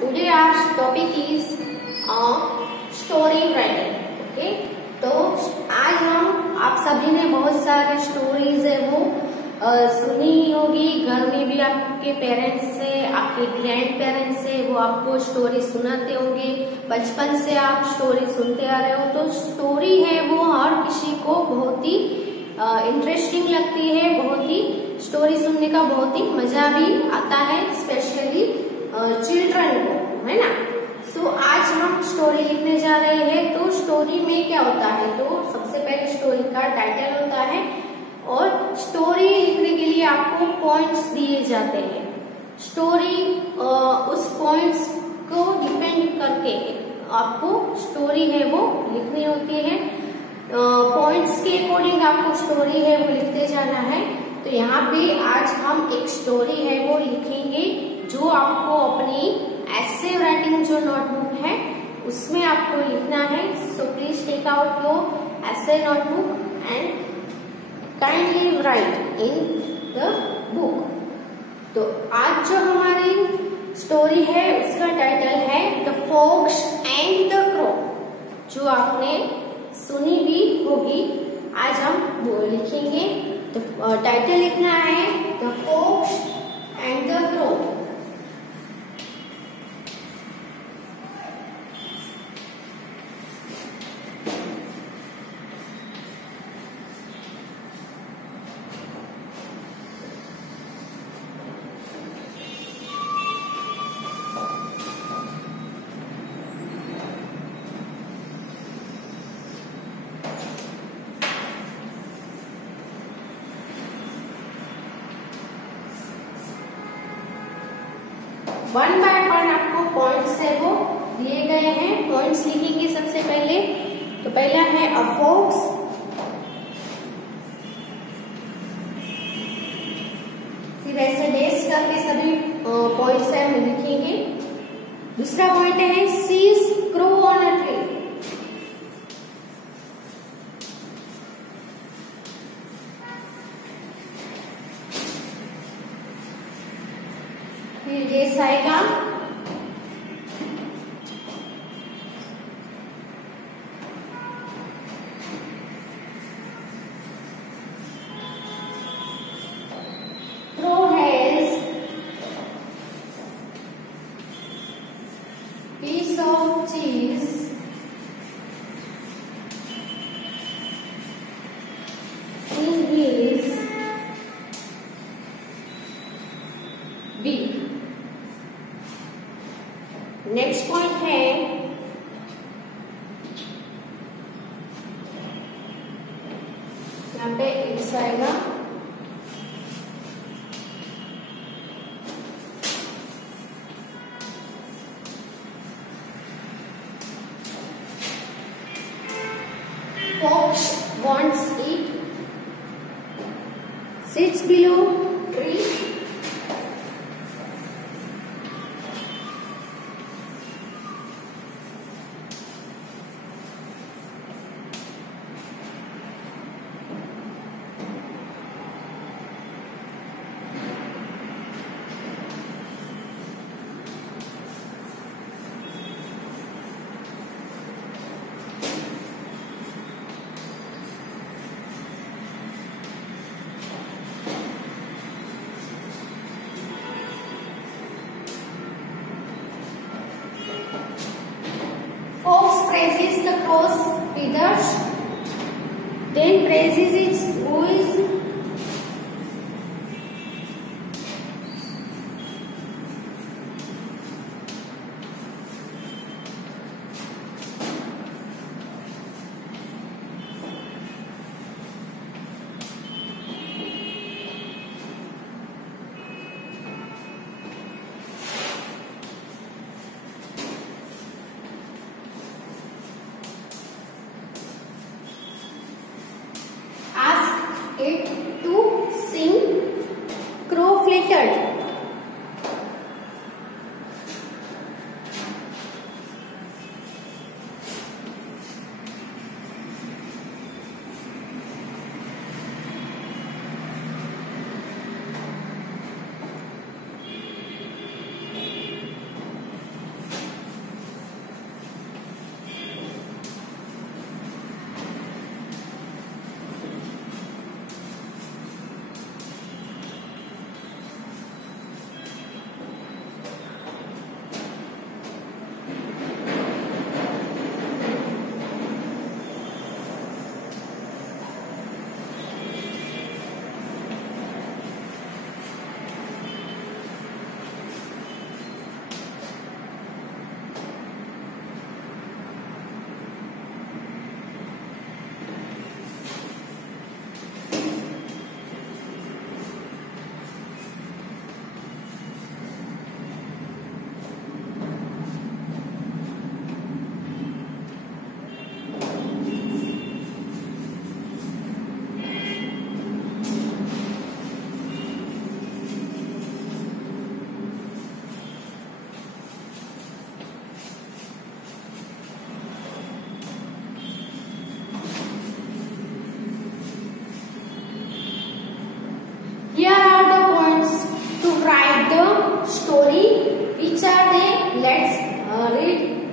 today our topic is story writing. Okay, तो आज हम आप सभी ने बहुत सारे स्टोरीज है वो सुनी होगी। घर में भी आपके पेरेंट्स से, आपके ग्रैंड पेरेंट्स से वो आपको स्टोरी सुनाते होंगे। बचपन से आप स्टोरी सुनते आ रहे हो, तो स्टोरी है वो हर किसी को बहुत ही इंटरेस्टिंग लगती है। बहुत ही स्टोरी सुनने का बहुत ही मजा भी आता है, स्पेशली चिल्ड्रन को, है ना। सो आज हम स्टोरी लिखने जा रहे हैं। तो स्टोरी में क्या होता है, तो सबसे पहले स्टोरी का टाइटल होता है और स्टोरी लिखने के लिए आपको पॉइंट्स दिए जाते हैं। स्टोरी उस पॉइंट्स को डिपेंड करके आपको स्टोरी है वो लिखनी होती है। पॉइंट्स के अकॉर्डिंग आपको स्टोरी है वो लिखते जाना है। तो यहाँ पे आज हम एक स्टोरी है वो लिखेंगे, जो आपको अपनी एसे राइटिंग जो नोटबुक है उसमें आपको लिखना है। So please take out your essay notebook and kindly write in the book. तो आज जो हमारी स्टोरी है उसका टाइटल है the fox and the crow, जो आपने सुनी भी होगी। आज हम वो लिखेंगे। तो टाइटल लिखना है the fox and the crow. One by one आपको पॉइंट्स है वो दिए गए हैं। पॉइंट्स लिखेंगे सबसे पहले। तो पहला है अ फॉक्स, फिर ऐसे डेस करके सभी पॉइंट्स है हम लिखेंगे। दूसरा पॉइंट है sees crow on a tree. फिर डेस आएगा crow has piece of cheese in his beak। Next point है यहाँ पे इट्स आएगा fox wants it sits below tree। Fox praises the crow's feathers, then praises its voice. It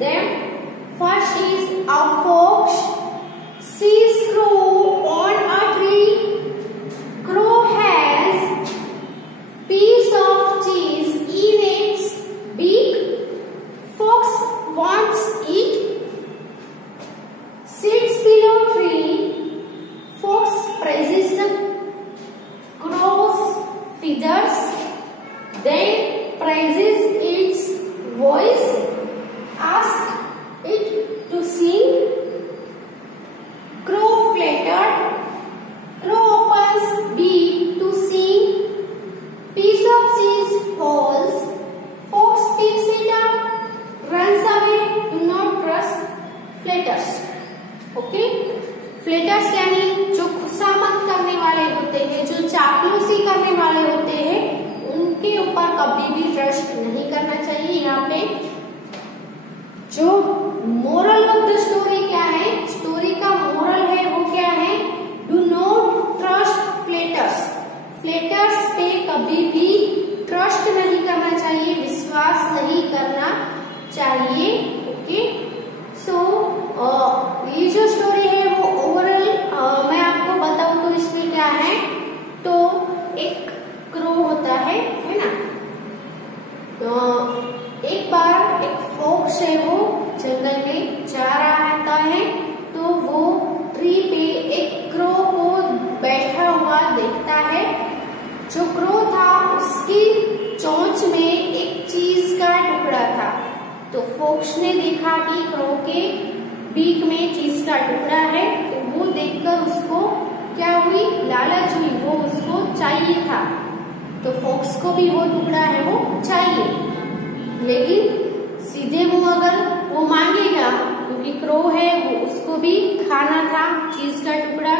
them. First is a fox sees crow on a tree. Crow has piece of cheese in its beak. Fox wants it. Sits below tree. Fox praises the crow's feathers, then praises its voice, asks it to sing. Crow flattered. Crow opens beak to sing. Piece of cheese falls. Fox picks it up, runs away. Do not trust flatters. Okay, flatters यानी जो खुशामद करने वाले होते हैं, जो चापलूसी करने वाले होते हैं, उनके ऊपर कभी भी ट्रस्ट नहीं करना चाहिए। यहाँ पे जो मोरल ऑफ द स्टोरी क्या है, स्टोरी का मोरल है वो क्या है, डू नॉट ट्रस्ट फ्लेटर्स। फ्लेटर्स पे कभी भी ट्रस्ट नहीं करना चाहिए, विश्वास नहीं करना चाहिए। ओके, सो ये जो स्टोरी है वो ओवरऑल मैं आपको बताऊं तो इसमें क्या है, तो एक क्रो होता है ना। तो एक बार एक फॉक्स है वो जंगल में जा रहा होता है, तो वो ट्री पे एक क्रो को बैठा हुआ देखता है। जो क्रो था उसकी चोंच में एक चीज का टुकड़ा था। तो फॉक्स ने देखा कि क्रो के बीक में चीज का टुकड़ा है, तो वो देखकर उसको क्या हुई, लालच हुई, वो उसको चाहिए था। तो फॉक्स को भी वो टुकड़ा है वो चाहिए, लेकिन सीधे मुंह अगर वो मांगेगा, क्योंकि क्रो है वो उसको भी खाना था चीज का टुकड़ा।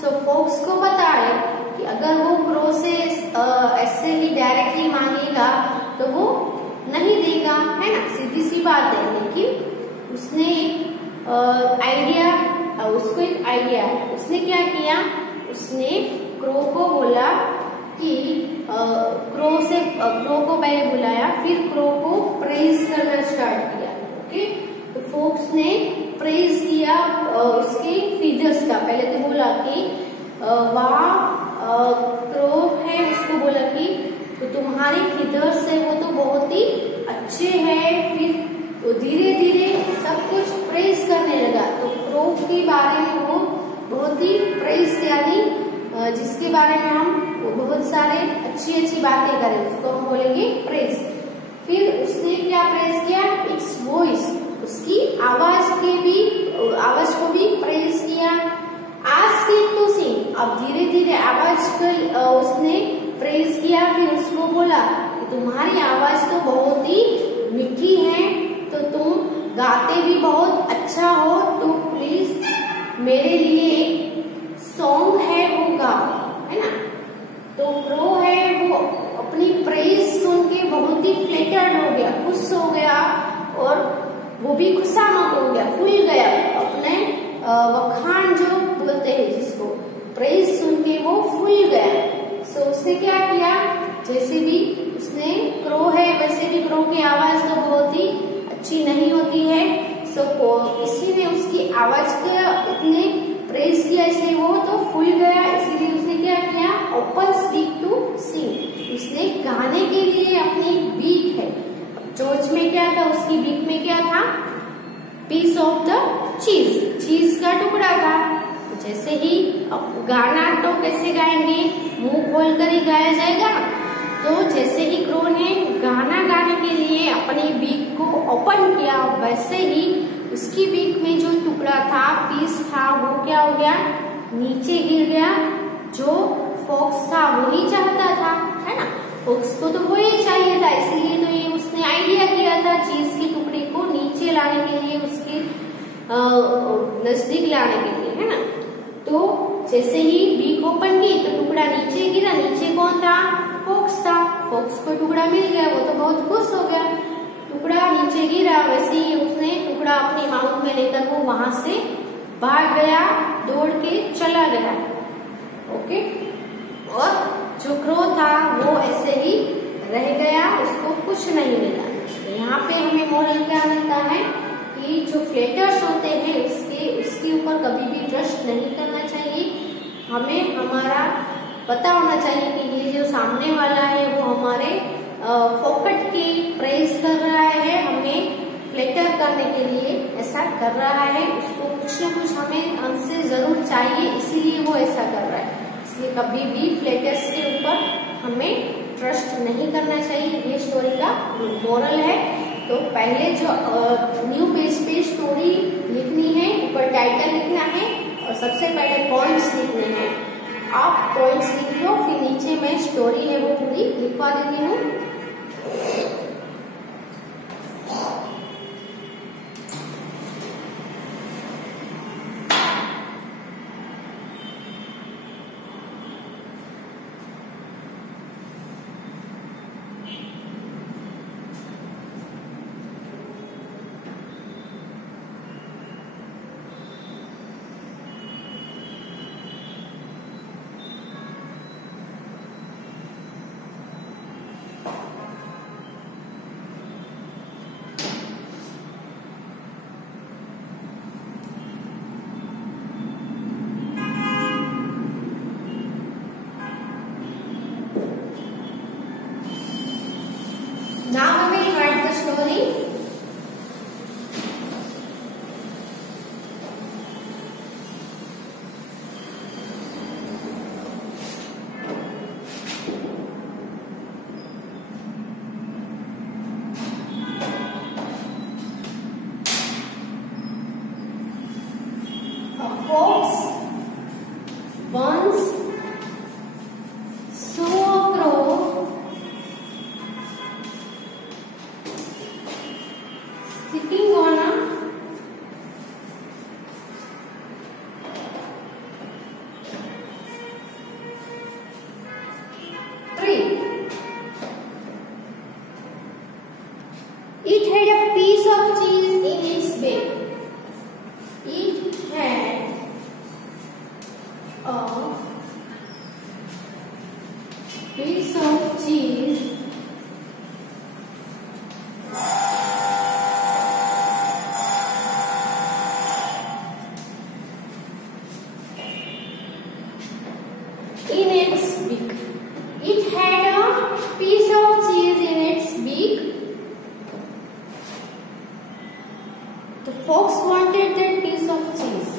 सो फॉक्स को पता है कि अगर वो क्रो से ऐसे ही डायरेक्टली मांगेगा तो वो नहीं देगा, है ना, सीधी सी बात है। लेकिन उसने उसको एक आइडिया, उसने क्या किया, उसने क्रो को बोला कि क्रो को पहले बुलाया, फिर क्रो को प्रेज करना स्टार्ट किया। ओके, तो फोक्स ने प्रेज किया उसके फीचर्स का। पहले तो बोला कि वाह, क्रो है उसको बोला कि तो तुम्हारे फीचर्स है वो तो बहुत ही अच्छे हैं। फिर तो धीरे धीरे सब कुछ प्रेज करने लगा। तो क्रो के बारे में वो बहुत ही प्रेज, यानी जिसके बारे में हम बहुत सारे अच्छी अच्छी बातें करें उसको हम बोलेंगे प्रेज। फिर उसने क्या प्रेज किया, इट्स वॉइस, उसकी आवाज को भी प्रेज किया। आस्क इट टू सिंग, अब धीरे धीरे आवाज को उसने प्रेज किया। फिर उसको बोला कि तुम्हारी आवाज तो बहुत ही मीठी है, तो तुम गाते भी बहुत अच्छा हो, तो प्लीज मेरे लिए एक सॉन्ग है वो गाओ, है ना। तो क्रो है वो अपनी प्रेज सुन के बहुत ही फ्लेटर्ड हो गया, खुश हो गया, और वो भी खुशामद हो गया, फूल गया। अपने वखान जो बोलते हैं जिसको, प्रेज सुन के वो फूल गया। सो उसने क्या किया, जैसे भी उसने क्रो है वैसे भी क्रो की आवाज तो बहुत ही अच्छी नहीं होती है। सो किसी ने उसकी आवाज का इतने प्रेज किया इसलिए वो तो फूल गया। इसीलिए उसने क्या किया, ओपन स्पीक टू सिंग, उसने गाने के लिए अपनी बीक है। चोंच में क्या था, उसकी बीक में क्या था, पीस ऑफ द चीज का टुकड़ा था। तो जैसे ही गाना तो कैसे गाएंगे, मुंह खोल कर ही गाया जाएगा। तो जैसे ही क्रो ने गाना गाने के लिए अपनी बीक को ओपन किया, वैसे ही उसकी बीक में जो टुकड़ा था, पीस था, वो क्या हो गया, नीचे गिर गया। जो फॉक्स था वही चाहता था, है ना, फॉक्स को तो वही चाहिए था, इसलिए तो ये उसने आइडिया किया था चीज के टुकड़े को नीचे लाने के लिए, उसके नजदीक लाने के लिए, है ना। तो जैसे ही बीक ओपन की तो टुकड़ा नीचे गिरा। नीचे कौन था, फॉक्स था। फॉक्स को टुकड़ा मिल गया, वो तो बहुत खुश हो गया। टुकड़ा नीचे गिरा, वैसे ही उसने टुकड़ा अपने माउथ में लेकर वो वहां से भाग गया, दौड़ के चला गया। ओके, और जो क्रो था वो ऐसे ही रह गया, उसको कुछ नहीं मिला। यहाँ पे हमें मोरल क्या मिलता है, कि जो फ्लेटर्स होते हैं उसके ऊपर कभी भी ट्रस्ट नहीं करना चाहिए। हमें हमारा पता होना चाहिए कि ये जो सामने वाला है वो हमारे फोकट की प्रेज कर रहा है, हमें फ्लेटर करने के लिए ऐसा कर रहा है, उसको कुछ न कुछ हमें हमसे जरूर चाहिए, इसीलिए वो ऐसा कर रहा है। इसलिए कभी भी फ्लेटर्स के ऊपर हमें ट्रस्ट नहीं करना चाहिए। ये स्टोरी का मोरल है। तो पहले जो न्यू पेज पे स्टोरी लिखनी है, ऊपर टाइटल लिखना है और सबसे पहले पॉइंट्स लिखने हैं। आप पॉइंट्स लिख लो, फिर नीचे मैं स्टोरी है वो पूरी लिखवा देती हूँ। Now we will write the story. A fox once saw a crow sitting on a tree. It had a piece of cheese in its beak. It had a piece of cheese in its beak. It had a piece of cheese in its beak. The fox wanted that piece of cheese.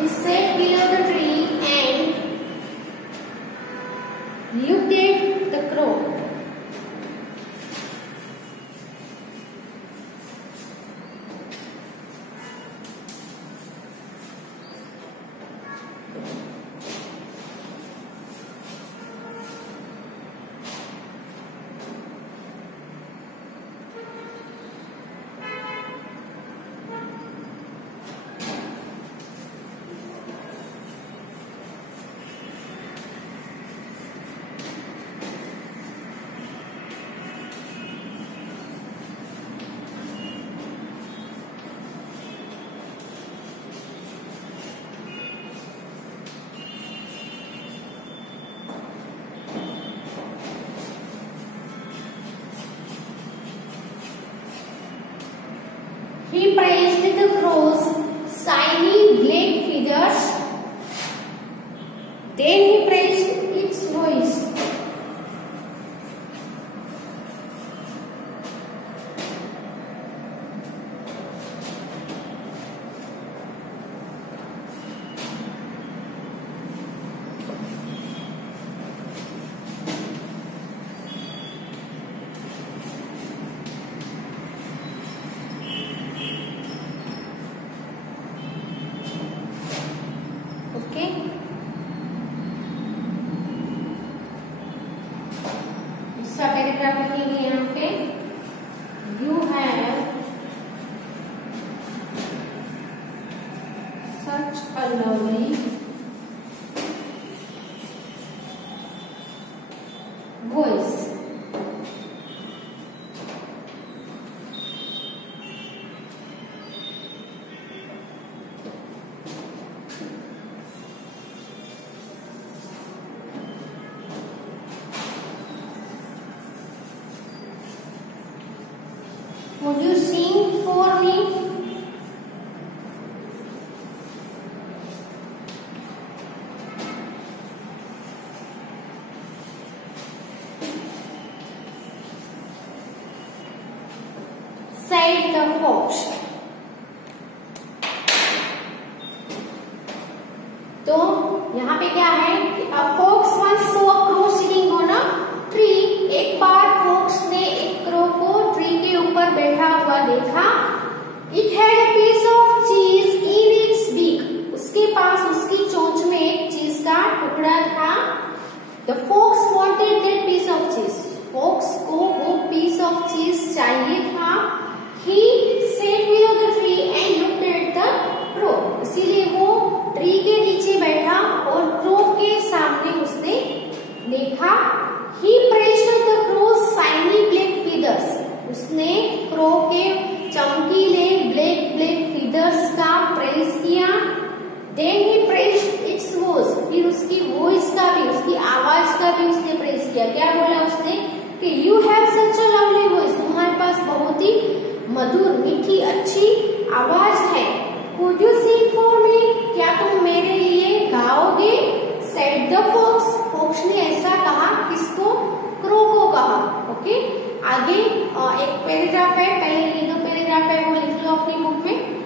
He sat below the tree and looked at the crow. such a lovely voice. Would you sing for me? Said the fox. तो यहाँ पे क्या है? A fox once saw a crow sitting on a tree. एक बार focus ने एक crow को tree के ऊपर बैठा हुआ देखा. It had a piece of cheese in its beak. उसके पास उसकी चोंच में एक चीज का टुकड़ा था. The fox wanted that piece of cheese. Fox को वो piece of cheese चाहिए था. He sat below the tree and looked at the crow. इसीलिए वो ट्री के नीचे बैठा और क्रो के सामने उसने देखा. He praised the crow's shiny black feathers. उसने क्रो के चमकीले ब्लैक फीदर्स का प्रेज किया. Then he praised its voice. फिर उसकी वॉइस का भी, उसकी आवाज का भी उसने प्रेज किया. क्या बोला उसने? कि you have such a lovely voice. तुम्हारे पास बहुत ही मधुर, मीठी, अच्छी आवाज है. Would you sing for me? क्या तुम मेरे लिए गाओगे? Said the fox. फोक्स ने ऐसा कहा. किसको? क्रो को कहा. ओके, आगे एक पैराग्राफ है. पहले ये दो पैराग्राफ है वो लिख लो अपनी बुक में.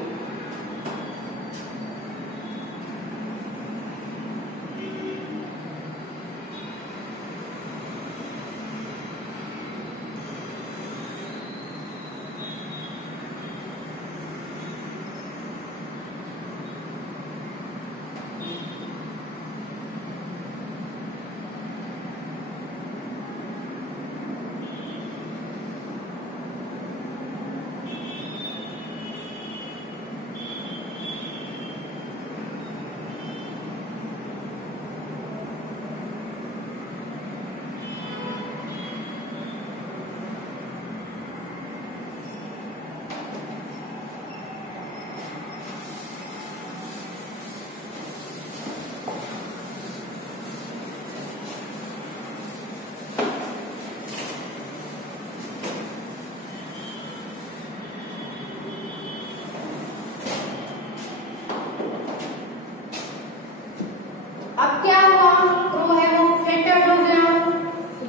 अब क्या हुआ? क्रो है वो फ्लैटर्ड हो गया.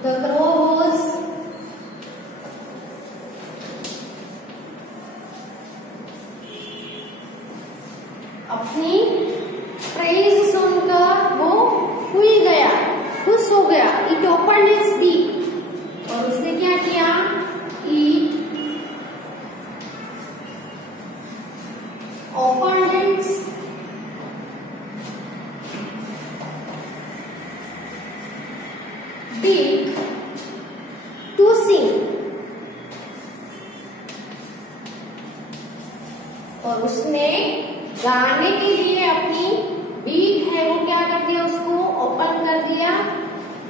द क्रो वाज अपनी प्रेज सुनकर वो फूल गया, खुश हो गया. It opened its beak. और उसने क्या किया? It opened its beak to sing. और उसने गाने के लिए अपनी बीक है वो क्या कर दिया? उसको ओपन कर दिया.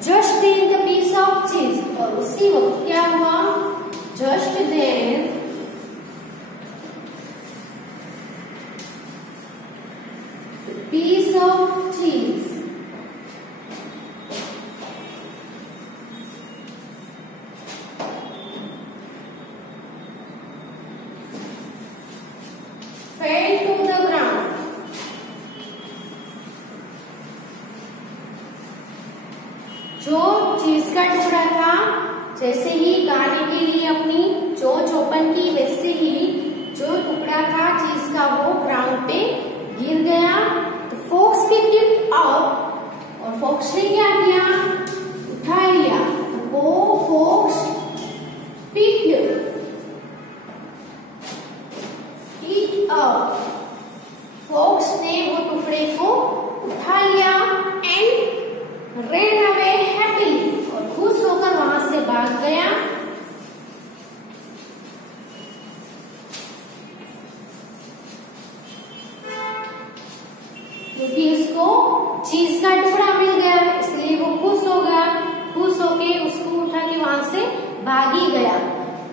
Just then the piece of cheese. और उसी वक्त क्या हुआ? Just then piece of cheese fell to the ground. जो चीज का टुकड़ा था, जैसे ही गाने के लिए अपनी चोंच ओपन की, वैसे ही जो टुकड़ा था चीज का वो ग्राउंड पे गिर गया. तो फोक्स पिक्ड इट अप. और फोक्स ने क्या किया? उठा लिया. वो फोक्स पिक्ड फोक्स ने वो टुकड़े को उठा लिया. And ran away happily. और खुश होकर वहां से भाग गया. क्योंकि उसको चीज का टुकड़ा मिल गया, इसलिए वो खुश हो गया। खुश होके उसको उठा के वहां से भाग ही गया।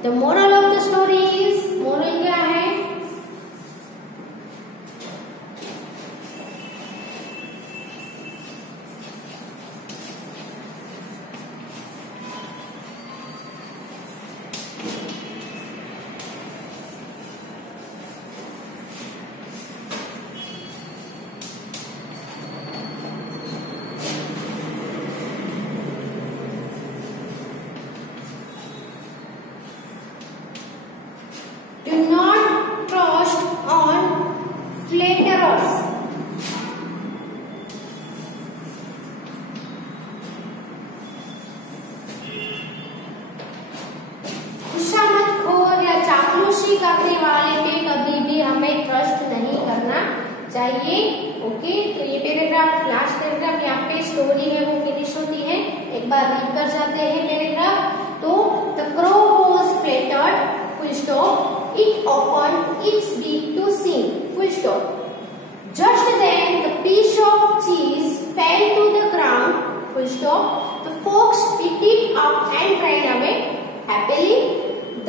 The moral of the story is, moral क्या है? Do not trust on flatterers. खुशामदखोर या चापलूसी करने वाले पे कभी भी हमें ट्रस्ट नहीं करना चाहिए। ओके, तो ये पैराग्राफ, लास्ट पैराग्राफ यहाँ पे स्टोरी है वो फिनिश होती है। एक बार रीड कर जाते हैं पैराग्राफ। तो the crow was flattered, full stop, it opened its beak to sing, full stop. Just then the piece of cheese fell to the ground, full stop. The fox picked it up and ran away happily.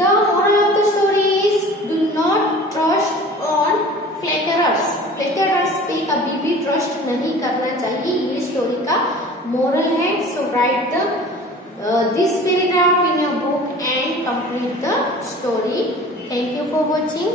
The moral of the story is, do not trust on flatterers. Flatterers पे कभी भी trust नहीं करना चाहिए, ये story का moral है। So write this paragraph in your book and complete the story. Thank you for watching.